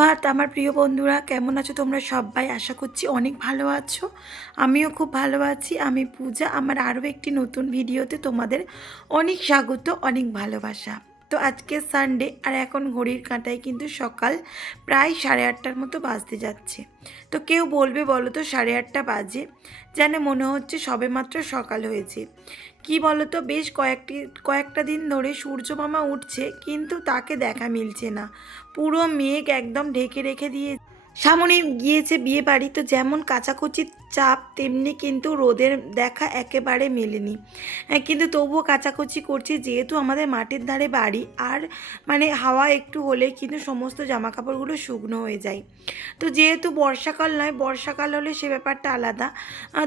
আমার প্রিয় বন্ধুরা, কেমন আছো তোমরা সবাই? আশা করছি অনেক ভালো আছো। আমিও খুব ভালো আছি। আমি পূজা। আমার আরও একটি নতুন ভিডিওতে তোমাদের অনেক স্বাগত, অনেক ভালোবাসা। তো আজকে সানডে আর এখন ঘড়ির কাঁটায় কিন্তু সকাল প্রায় সাড়ে আটটার মতো বাজতে যাচ্ছে। তো কেউ বলবে বলো তো সাড়ে আটটা বাজে? যেন মনে হচ্ছে সবেমাত্র সকাল হয়েছে। কি বলতো, বেশ কয়েকটি, কয়েকটা দিন ধরে সূর্য মামা উঠছে, কিন্তু তাকে দেখা মিলছে না। পুরো মেঘ একদম ঢেকে রেখে দিয়ে সামনে গিয়েছে বিয়ে বাড়ি, তো যেমন কাচাকুচির চাপ, তেমনি কিন্তু রোদের দেখা একেবারে মেলেনি। কিন্তু তবুও কাচাকুচি করছি, যেহেতু আমাদের মাটির ধারে বাড়ি, আর মানে হাওয়া একটু হলে কিন্তু সমস্ত জামা কাপড়গুলো শুকনো হয়ে যায়। তো যেহেতু বর্ষাকাল নয়, বর্ষাকাল হলে সে ব্যাপারটা আলাদা।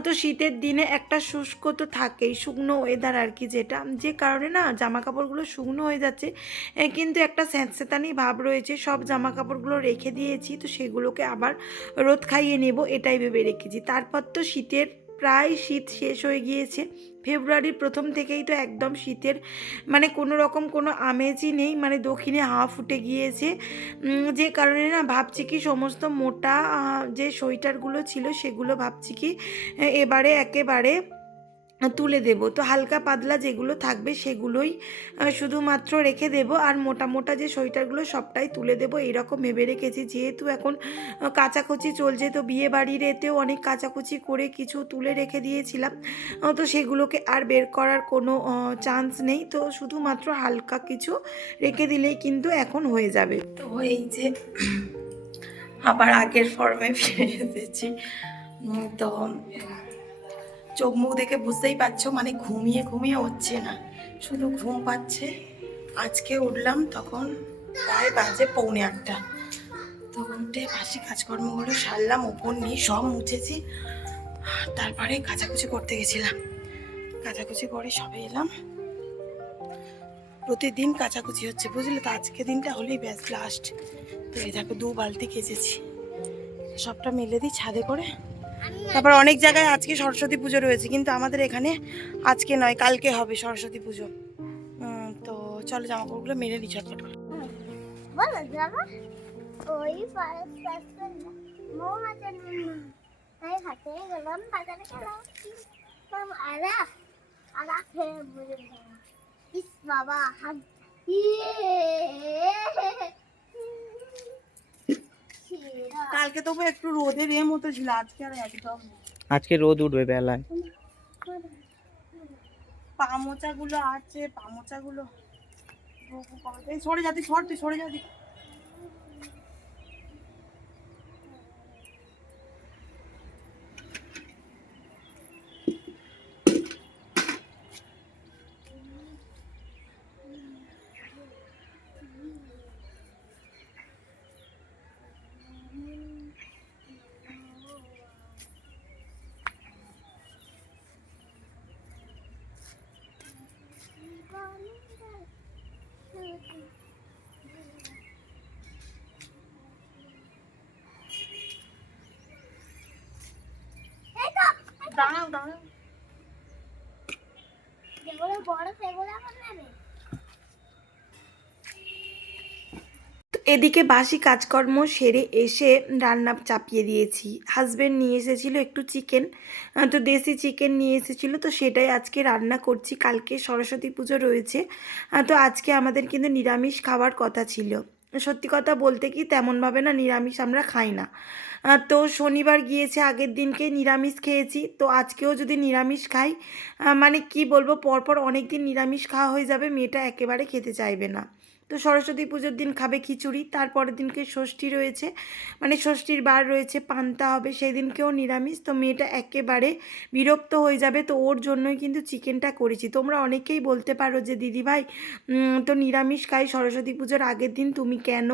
তো শীতের দিনে একটা শুষ্ক তো থাকেই, শুকনো ওয়েদার আর কি যেটা। যে কারণে না জামা কাপড়গুলো শুকনো হয়ে যাচ্ছে কিন্তু একটা স্যাঁতস্যাঁতানি ভাব রয়েছে, সব জামা কাপড়গুলো রেখে দিয়েছি, তো সেগুলোকে আবার রোদ খাইয়ে নেব, এটাই ভেবে রেখেছি। তারপর তো শীতের প্রায় শীত শেষ হয়ে গিয়েছে। ফেব্রুয়ারির প্রথম থেকেই তো একদম শীতের মানে কোনো রকম কোনো আমেজই নেই মানে দক্ষিণে হাওয়া ফুটে গিয়েছে। যে কারণে না ভাবছি কি সমস্ত মোটা যে সোয়েটারগুলো ছিল সেগুলো ভাবছি কি এবারে একেবারে তুলে দেব। তো হালকা পাতলা যেগুলো থাকবে সেগুলোই শুধুমাত্র রেখে দেব। আর মোটা মোটা যে সোয়েটারগুলো সবটাই তুলে দেব। এরকম ভেবে রেখেছি। যেহেতু এখন কাচাকুচি চলছে, তো বিয়ে বাড়ির এতেও অনেক কাচাকুচি করে কিছু তুলে রেখে দিয়েছিলাম। তো সেগুলোকে আর বের করার কোনো চান্স নেই। তো শুধুমাত্র হালকা কিছু রেখে দিলেই কিন্তু এখন হয়ে যাবে। তো এই যে আবার আগের ফর্মে ফিরে এসেছি। তো চোখ মুখ দেখে বুঝতেই পারছ মানে ঘুমিয়ে ঘুমিয়ে হচ্ছে না। শুধু ঘুম পাচ্ছে। আজকে উঠলাম তখন প্রায় বাজে পৌনে আটটা। তো উঠে বাসি কাজকর্মগুলো সারলাম ওপর নিয়ে সব মুছেছি। তারপরে কাচাকুচি করতে গেছিলাম। কাচাকুচি করে সবে এলাম। প্রতিদিন কাচাকুচি হচ্ছে, বুঝলে তো? আজকে দিনটা হলেই ব্যাস লাস্ট তো দেখো, দু বালতি কেচেছি। সবটা মেলে দিই ছাদে করে। তারপর অনেক জায়গায় আজকে সরস্বতী পুজো রয়েছে, কিন্তু আমাদের এখানে আজকে নয়, কালকে হবে সরস্বতী পুজো। তো চলো জামা কাপড়গুলো মেরে নিই চটপট করে। যাব ওই পারস পারস মৌমাছের তাই হাতে গেলাম বাজারে গেলাম আরা আরা খেয়ে বুঝে গেলাম। ইস বাবা হাত ছিঁড়া। কালকে তবু একটু রোদের এ মতো ছিল আজকে আর একদম। আজকে রোদ উঠবে বেলায়। পা মোচাগুলো আছে পামোচাগুলো। এই সরে সর তুই সরে যাতি এই তো, দাঁড়াও দাঁড়াও। যেগুলো বড় সেগুলো এখন নেবে এদিকে বাসি কাজকর্ম সেরে এসে রান্না চাপিয়ে দিয়েছি। হাজবেন্ড নিয়ে এসেছিল একটু চিকেন তো দেশি চিকেন নিয়ে এসেছিল তো সেটাই আজকে রান্না করছি। কালকে সরস্বতী পুজো রয়েছে তো আজকে আমাদের কিন্তু নিরামিষ খাওয়ার কথা ছিল। সত্যি কথা বলতে কি তেমনভাবে না নিরামিষ আমরা খাই না। তো শনিবার গিয়েছে, আগের দিনকে নিরামিষ খেয়েছি। তো আজকেও যদি নিরামিষ খাই মানে কি বলব, পরপর অনেক দিন নিরামিষ খাওয়া হয়ে যাবে, মেয়েটা একেবারে খেতে চাইবে না। তো সরস্বতী পুজোর দিন খাবে খিচুড়ি তারপরের দিনকে ষষ্ঠী রয়েছে। মানে ষষ্ঠীর বার রয়েছে, পান্তা হবে সেই দিনকেও নিরামিষ। তো মেয়েটা একেবারে বিরক্ত হয়ে যাবে, তো ওর জন্যই কিন্তু চিকেনটা করেছি। তোমরা অনেকেই বলতে পারো যে দিদিভাই তো নিরামিষ খাই, সরস্বতী পুজোর আগের দিন তুমি কেন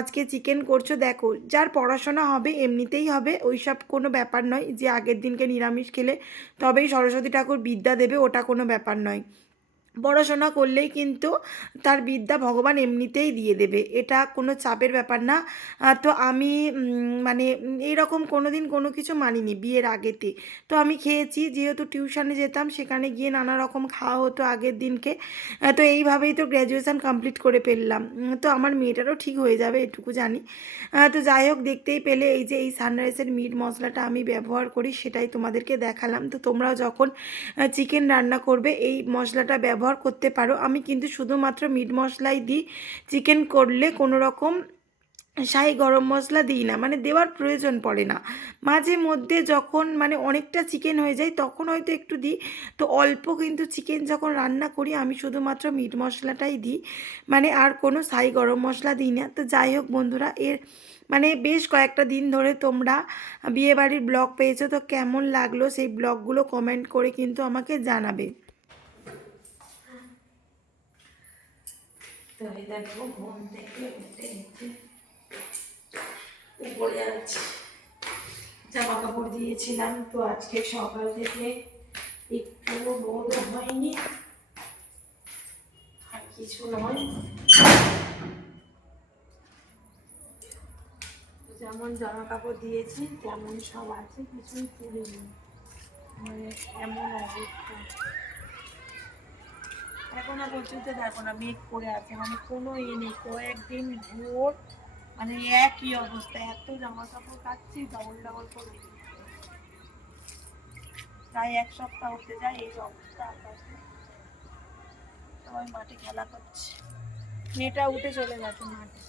আজকে চিকেন করছ? দেখো, যার পড়াশোনা হবে, এমনিতেই হবে, ওইসব কোনো ব্যাপার নয় যে, আগের দিনকে নিরামিষ খেলে তবেই সরস্বতী ঠাকুর বিদ্যা দেবে, ওটা কোনো ব্যাপার নয়। পড়াশোনা করলেই কিন্তু তার বিদ্যা ভগবান এমনিতেই দিয়ে দেবে। এটা কোনো চাপের ব্যাপার না। তো আমি মানে উম, এইরকম কোনো দিন কোনো কিছু মানিনি বিয়ের আগেতে। তো আমি খেয়েছি যেহেতু টিউশনে যেতাম সেখানে গিয়ে নানা রকম খাওয়া হতো আগের দিনকে। তো এইভাবেই তো গ্র্যাজুয়েশান কমপ্লিট করে ফেললাম। তো আমার মেয়েটারও ঠিক হয়ে যাবে এটুকু জানি। তো যাই হোক দেখতেই পেলে এই যে এই সানরাইসের মিট মশলাটা আমি ব্যবহার করি সেটাই তোমাদেরকে দেখালাম। তো তোমরাও যখন চিকেন রান্না করবে এই মশলাটা ব্যবহার করতে পারো। আমি কিন্তু শুধুমাত্র মিট মশলাই দিই। চিকেন করলে কোনো রকম শাহি গরম মশলা দিই না মানে দেওয়ার প্রয়োজন পড়ে না। মাঝে মধ্যে যখন মানে অনেকটা চিকেন হয়ে যায়, তখন হয়তো একটু দিই। তো অল্প কিন্তু চিকেন যখন রান্না করি, আমি শুধুমাত্র মিট মশলাটাই দিই। মানে আর কোনো শাহি গরম মশলা দিই না। তো যাই হোক বন্ধুরা, এর মানে বেশ কয়েকটা দিন ধরে তোমরা বিয়েবাড়ির ব্লগ পেয়েছ। তো কেমন লাগল সেই ব্লগগুলো কমেন্ট করে কিন্তু আমাকে জানাবে। তো এই দেখো ঘুম থেকে উঠে উঠে উপরে যাচ্ছি জামা কাপড় দিয়েছিলাম, তো আজকে সকাল থেকে একটু রোদ হয়নি। আর কিছু নয়। যেমন জামা কাপড় দিয়েছি, তেমন সব আছে, কিছুই তুলিনি মানে এমন অবস্থা। এখনও পর্যন্ত দেখো না, মেঘ করে আছে মানে কোনো ইয়ে নেই, কয়েকদিন ভোর মানে একই অবস্থা, এত জামা কাপড় কাচ্ছি ডবল ডবল করে প্রায় এক সপ্তাহ হতে যায়, এই অবস্থা আকাশে সবাই মাঠে খেলা করছে। মেয়েটা উঠে চলে গেছে মাঠে।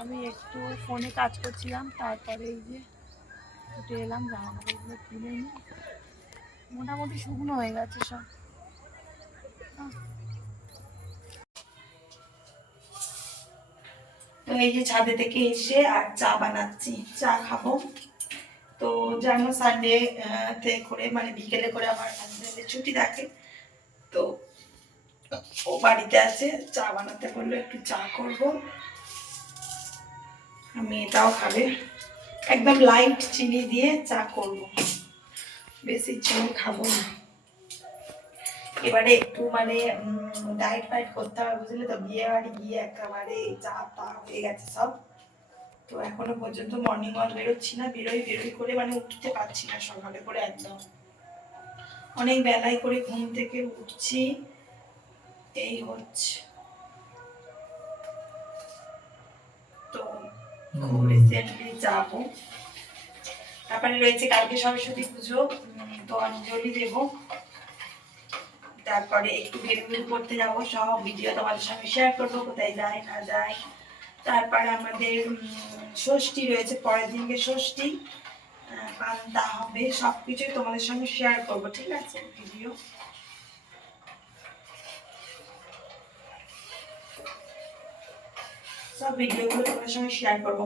আমি একটু ফোনে কাজ করছিলাম, তারপরে এই যে উঠে এলাম জামা কাপড়গুলো তুলে নিই মোটামুটি শুকনো হয়ে গেছে সব। তো এই যে ছাদে থেকে এসে আর চা বানাচ্ছি, চা খাব। তো যেন সানডে তে করে মানে বিকেলে করে আমার হাজব্যান্ডের ছুটি থাকে। তো ও বাড়িতে আছে, চা বানাতে বলল একটু চা করব। আর মেয়েটাও খাবে। একদম লাইট চিনি দিয়ে চা করব। বেশি চিনি খাব না। এবারে একটু মানে ডায়েট ফাইট করতে হবে বুঝলে তো। বিয়ে বাড়ি গিয়ে একেবারে চা তা হয়ে গেছে সব। তো এখনও পর্যন্ত মর্নিং ওয়াক বেরোচ্ছি না বেরোই বেরোই করে মানে উঠতে পারছি না সকালে করে একদম। অনেক বেলায় করে ঘুম থেকে উঠছি। এই হচ্ছে। তো খুব রিসেন্টলি যাব। তারপরে রয়েছে কালকে সরস্বতী পুজো তো অঞ্জলি দেবো। তারপরে একটু বেরুবের করতে যাব, সব ভিডিও তোমাদের সঙ্গে শেয়ার করব, কোথায় যায়, না যায়। তারপরে আমাদের ষষ্ঠী রয়েছে, পরের দিনকে ষষ্ঠী। পান্তা হবে সব কিছুই তোমাদের সঙ্গে শেয়ার করব, ঠিক আছে ভিডিও সব ভিডিওগুলো তোমাদের সঙ্গে শেয়ার করব।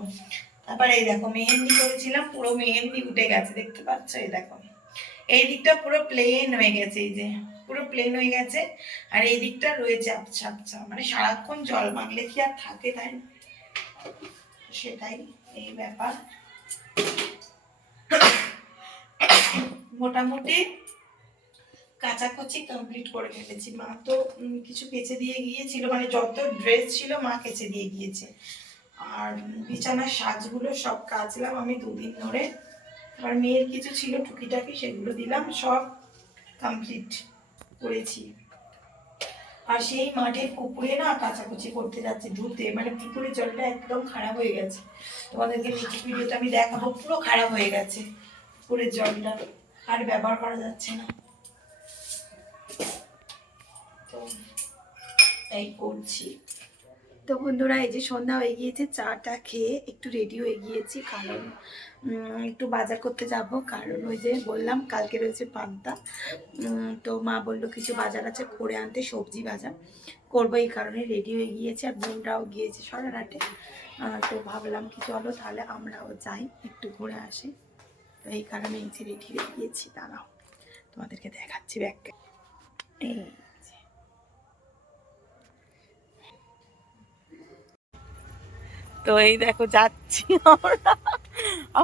তারপরে এই দেখো মেহেন্দি করেছিলাম, পুরো মেহেন্দি উঠে গেছে, দেখতে পাচ্ছ? এই দেখো। এই দিকটা পুরো প্লেন হয়ে গেছে, এই যে, পুরো প্লেন হয়ে গেছে। আর এই দিকটা রয়েছে আচ্ছা আচ্ছা মানে সারাক্ষণ জল মাখলে কি আর থাকে তাই? না সেটাই এই ব্যাপার। মোটামুটি কাচাকুচি কমপ্লিট করে ফেলেছি। মা তো কিছু কেচে দিয়ে গিয়েছিল মানে যত ড্রেস ছিল মা কেচে দিয়ে গিয়েছে। আর বিছানার সাজগুলো সব কাচলাম আমি দুদিন ধরে। আর মেয়ের কিছু ছিল, টুকিটাকি সেগুলো দিলাম, সব কমপ্লিট করেছি। আর সেই মাঠের পুকুরে না কাচাকুচি করতে যাচ্ছে ধুতে মানে পুকুরের জলটা একদম খারাপ হয়ে গেছে। তোমাদেরকে নেক্সট ভিডিওতে আমি দেখাবো, পুরো খারাপ হয়ে গেছে পুকুরের জলটা। আর ব্যবহার করা যাচ্ছে না। তো, তাই করছি। তো বন্ধুরা, এই যে সন্ধ্যা হয়ে গিয়েছে, চাটা খেয়ে একটু রেডি হয়ে গিয়েছি। কারণ একটু বাজার করতে যাব। কারণ ওই যে বললাম, কালকে রয়েছে পান্তা। তো মা বলল কিছু বাজার আছে করে আনতে, সবজি বাজার করব। এই কারণে রেডি হয়ে গিয়েছে আর বোনরাও গিয়েছে সরারাটে তো ভাবলাম কি চলো, তাহলে আমরাও যাই, একটু ঘুরে আসি। তো এই কারণে এই যে রেডি হয়ে গিয়েছি, দাঁড়াও, তোমাদেরকে দেখাচ্ছি ব্যাগটা এই। তো এই দেখো যাচ্ছি আমরা।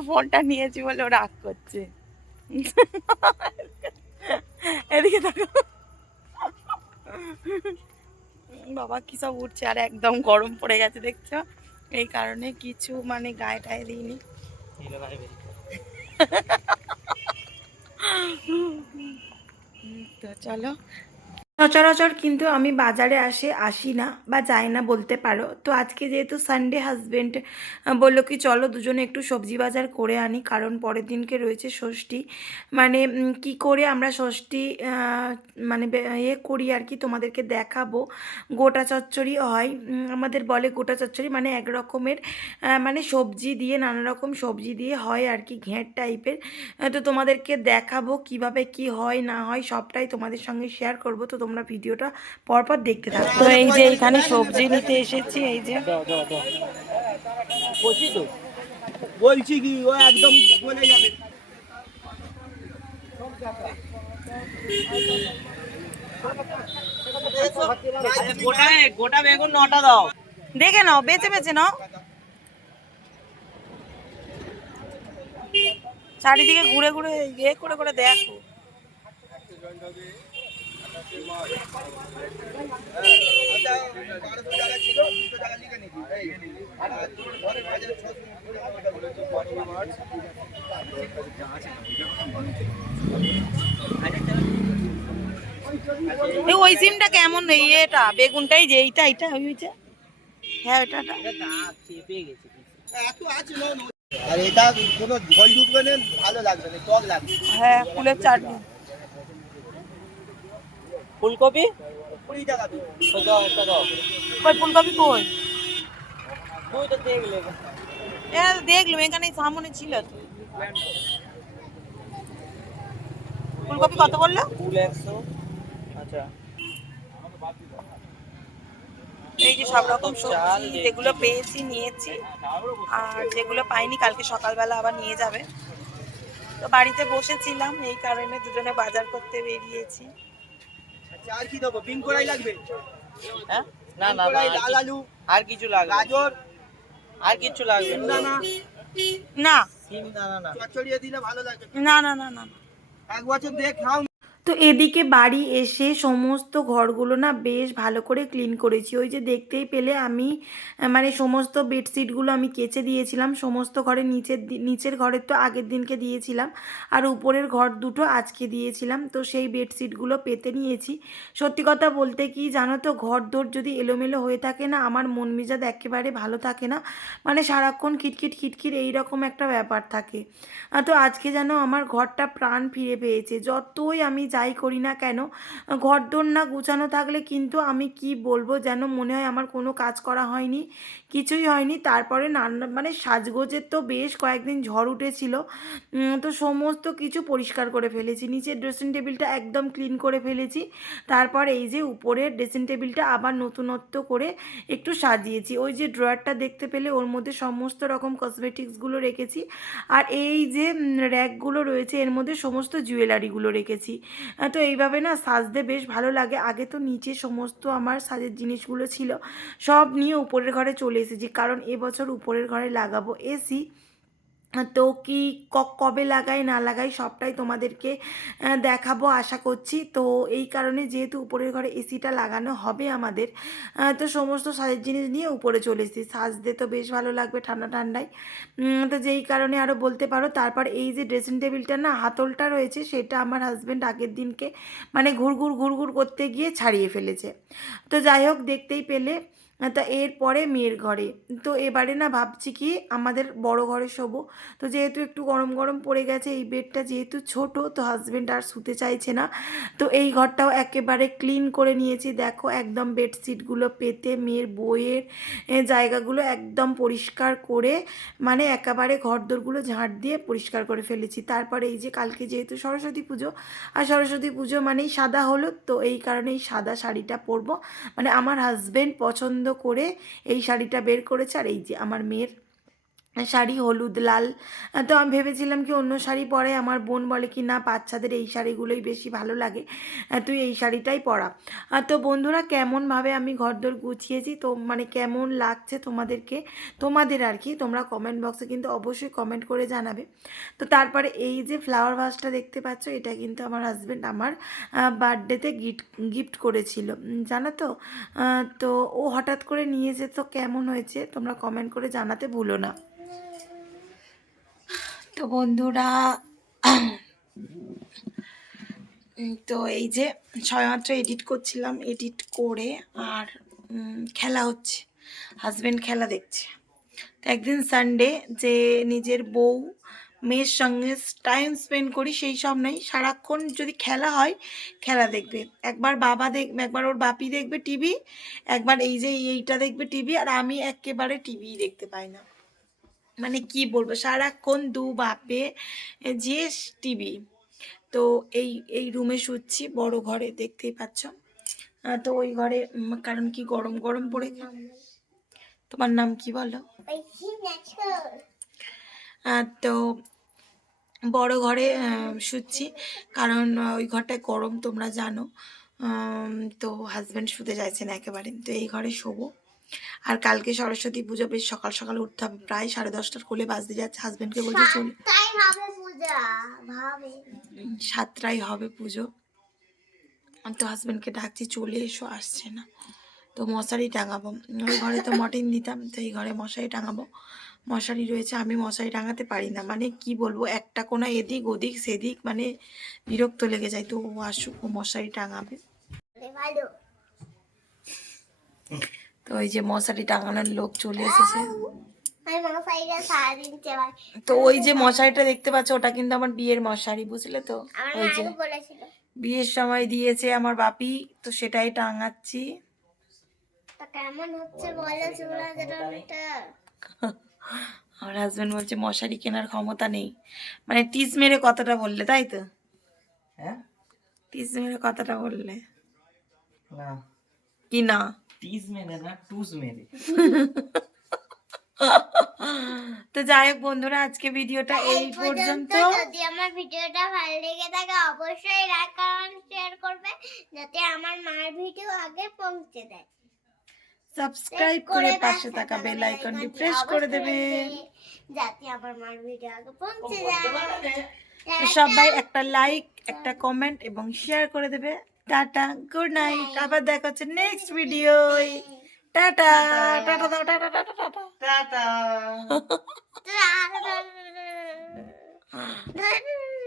ফোনটা নিয়েছি বলে ও রাগ করছে। এদিকে দেখো। বাবা কি সব উঠছে, আর একদম গরম পড়ে গেছে, দেখছ? এই কারণে কিছু মানে গায়ে টায়ে দিইনি। তো চলো সচরাচর কিন্তু আমি বাজারে আসে, আসি না বা যাই না বলতে পারো। তো আজকে যেহেতু সানডে হাজব্যান্ড বলল কি চলো দুজনে একটু সবজি বাজার করে আনি, কারণ পরের দিনকে রয়েছে ষষ্ঠী। মানে কি করে আমরা ষষ্ঠী মানে ইয়ে করি আর কি তোমাদেরকে দেখাবো। গোটা চচ্চড়ি হয় আমাদের বলে গোটা চচ্চড়ি মানে এক রকমের মানে সবজি দিয়ে, নানা রকম সবজি দিয়ে হয় আর কি, ঘেঁট টাইপের তো তোমাদেরকে দেখাবো কীভাবে কি হয়, না হয়, সবটাই তোমাদের সঙ্গে শেয়ার করব। তো তোমরা ভিডিওটা পরপর দেখতে থাকো। তো এই যে এখানে সবজি নিতে এসেছি এই যে। বলছি কি ও একদম বলে যাবে। গোটা গোটা বেগুন নটা দাও। দেখে নাও বেছে বেছে নাও। চারিদিকে ঘুরে ঘুরে ইয়ে করে করে দেখো। ওই সিমটা কেমন? এই এটা বেগুনটাই যে এইটা এইটা ওইটা হ্যাঁ এটা এটা। গেছে এত আছে না আর এটা কোনো ঝোল ঢুকবে না ভালো লাগবে না টক লাগবে। হ্যাঁ ফুলের চাটনি। ফুলকপি? কই ফুলকপি কই? তুই তো দেখলে। এ এখানে সামনে ছিল। ফুলকপি কত বলল? ফুল একশো। আচ্ছা। এই যে সব রকম চাল, সবজি যেগুলো পেয়েছি নিয়েছি আর যেগুলো পাইনি কালকে সকালবেলা আবার নিয়ে যাবে। তো বাড়িতে বসেছিলাম এই কারণে দুজনে বাজার করতে বেরিয়েছি। আর কি দেবো? বিন কড়াই লাগবে? হ্যাঁ? না না না লাল আলু আর কিছু লাগবে? না। গাজর আর কিছু লাগবে? না। না না। সিম দানা না না দিলে ভালো লাগবে না না না না না। এক বছর দিয়ে খাও তো এদিকে বাড়ি এসে সমস্ত ঘরগুলো না বেশ ভালো করে ক্লিন করেছি। ওই যে দেখতেই পেলে আমি মানে সমস্ত বেডশিটগুলো আমি কেচে দিয়েছিলাম। সমস্ত ঘরে নিচের নিচের ঘরের তো আগের দিনকে দিয়েছিলাম। আর উপরের ঘর দুটো আজকে দিয়েছিলাম। তো সেই বেডশিটগুলো পেতে নিয়েছি। সত্যি কথা বলতে কি জানো তো, ঘর দোর যদি এলোমেলো হয়ে থাকে না, আমার মন মেজাজ একেবারে ভালো থাকে না। মানে সারাক্ষণ খিটখিট খিটখিট এইরকম একটা ব্যাপার থাকে। তো আজকে যেন আমার ঘরটা প্রাণ ফিরে পেয়েছে। যতই আমি যাই করি না কেন? ঘর দোর না গুছানো থাকলে কিন্তু আমি কি বলব? যেন মনে হয় আমার কোনো কাজ করা হয়নি, কিছুই হয়নি। তারপরে নানা মানে সাজগোজের তো বেশ কয়েকদিন ঝড় উঠেছিল। তো সমস্ত কিছু পরিষ্কার করে ফেলেছি। নিচের ড্রেসিং টেবিলটা একদম ক্লিন করে ফেলেছি। তারপর এই যে উপরের ড্রেসিং টেবিলটা আবার নতুনত্ব করে একটু সাজিয়েছি। ওই যে ড্রয়ারটা দেখতে পেলে ওর মধ্যে সমস্ত রকম কসমেটিক্সগুলো রেখেছি। আর এই যে র্যাকগুলো রয়েছে, এর মধ্যে সমস্ত জুয়েলারিগুলো রেখেছি। তো এইভাবে না সাজতে বেশ ভালো লাগে। আগে তো নিচে সমস্ত আমার সাজের জিনিসগুলো ছিল, সব নিয়ে উপরের ঘরে চলে এসেছি। কারণ এবছর উপরের ঘরে লাগাবো এসি তো কি কবে লাগাই, না লাগাই সবটাই তোমাদেরকে দেখাবো, আশা করছি। তো এই কারণে যেহেতু উপরের ঘরে এসিটা লাগানো হবে আমাদের তো সমস্ত সাজের জিনিস নিয়ে উপরে চলে এসেছি। সাজতে তো বেশ ভালো লাগবে ঠান্ডা ঠান্ডায়। তো যেই কারণে আরও বলতে পারো, তারপর এই যে ড্রেসিং টেবিলটা না, হাতলটা রয়েছে, সেটা আমার হাজব্যান্ড আগের দিনকে মানে ঘুরঘুর ঘুরঘুর করতে গিয়ে ছাড়িয়ে ফেলেছে। তো যাই হোক, দেখতেই পেলে। তা এরপরে মেয়ের ঘরে। তো এবারে না ভাবছি কি, আমাদের বড় ঘরে শোবো। তো যেহেতু একটু গরম গরম পড়ে গেছে, এই বেডটা যেহেতু ছোট, তো হাজব্যান্ড আর শুতে চাইছে না। তো এই ঘরটাও একেবারে ক্লিন করে নিয়েছি। দেখো, একদম বেডশিটগুলো পেতে, মেয়ের বইয়ের জায়গাগুলো একদম পরিষ্কার করে মানে একেবারে ঘরদোরগুলো ঝাঁট দিয়ে পরিষ্কার করে ফেলেছি। তারপরে এই যে কালকে যেহেতু সরস্বতী পুজো, আর সরস্বতী পুজো মানেই সাদা হলো তো এই কারণে এই সাদা শাড়িটা পরবো। মানে আমার হাজব্যান্ড পছন্দ করে এই শাড়িটা বের করেছে। আর এই যে আমার মেয়ের শাড়ি হলুদ, লাল। তো আমি ভেবেছিলাম কি অন্য শাড়ি পরে আমার বোন বলে কি, না, বাচ্চাদের এই শাড়িগুলোই বেশি ভালো লাগে। তুই এই শাড়িটাই পরা। তো বন্ধুরা, কেমনভাবে আমি ঘরদোর গুছিয়েছি? তো মানে কেমন লাগছে তোমাদেরকে? তোমাদের আর কি, তোমরা কমেন্ট বক্সে কিন্তু অবশ্যই কমেন্ট করে জানাবে। তো তারপরে এই যে ফ্লাওয়ার ভাসটা দেখতে পাচ্ছ, এটা কিন্তু আমার হাজব্যান্ড আমার বার্থডেতে গিফট গিফট করেছিল। জানো তো? তো ও হঠাৎ করে নিয়ে যেত, কেমন হয়েছে তোমরা কমেন্ট করে জানাতে ভুলো না। তো বন্ধুরা তো এই যে ছয়মাত্র এডিট করছিলাম এডিট করে আর খেলা হচ্ছে হাজব্যান্ড খেলা দেখছে। তো একদিন সানডে যে নিজের বউ, মেয়ের সঙ্গে টাইম স্পেন্ড করি, সেই সব নেই। সারাক্ষণ যদি খেলা হয়, খেলা দেখবে। একবার বাবা দেখবে একবার ওর বাপি দেখবে টিভি একবার এই যে এইটা দেখবে টিভি আর আমি একেবারে টিভি দেখতে পাই না। মানে কি বলব, সারাক্ষণ দু বাপে যে টিভি, তো এই এই রুমে শুচ্ছি, বড় ঘরে দেখতেই পাচ্ছ। তো ওই ঘরে কারণ কি গরম গরম পড়ে তোমার নাম কি বলো? তো বড় ঘরে শুচ্ছি, কারণ ওই ঘরটায় গরম তোমরা জানো। তো হাজব্যান্ড শুতে চাইছে না একেবারে, তো এই ঘরে শোবো। আর কালকে সরস্বতী পুজো বেশ সকাল সকাল উঠতে হবে প্রায় সাড়ে দশটার কোলে বাজতে যাচ্ছে হাজব্যান্ডকে বলছে চল সাতটায় হবে পুজো তো হাজব্যান্ডকে ডাকছি চলে এসো আসছে না। তো মশারি টাঙাবো। ওই ঘরে তো মটিন দিতাম তো এই ঘরে মশারি টাঙাবো। মশারি রয়েছে আমি মশারি টাঙাতে পারি না। মানে কি বলব একটা কোনা এদিক ওদিক সেদিক মানে বিরক্ত লেগে যায় তো ও আসুক ও মশারি টাঙাবে। ভালো। তো ওই যে মশারি টাঙানোর লোক চলে এসেছে। তো ওই যে মশারিটা দেখতে পাচ্ছ ওটা কিন্তু আমার বিয়ের মশারি বুঝলে তো? ওই যে বিয়ের সময় দিয়েছে আমার বাপি তো সেটাই টাঙাচ্ছি। কেমন হচ্ছে বলো আমার হাজবেন্ড বলছে মশারি কেনার ক্ষমতা নেই। মানে টিস মেরে কথাটা বললে তাই তো? হ্যাঁ? টিস মেরে কথাটা বললে। না। কি না? টিজ মেরে না টুজ মেরে তো যাই হোক বন্ধুরা আজকে ভিডিওটা এই পর্যন্ত যদি আমার ভিডিওটা ভালো লেগে থাকে অবশ্যই লাইক কমেন্ট শেয়ার করবে যাতে আমার মার ভিডিও আগে পৌঁছে দেয়। সাবস্ক্রাইব করে পাশে থাকা বেল আইকনটি প্রেস করে দেবে। যাতে আমার মার ভিডিও আগে পৌঁছে যায়। তো সবাই একটা লাইক একটা কমেন্ট এবং শেয়ার করে দেবে। টাটা গুড নাইট আবার দেখা হচ্ছে নেক্সট ভিডিও টাটা টাটা দাও টাটা টাটা টাটা। টাটা।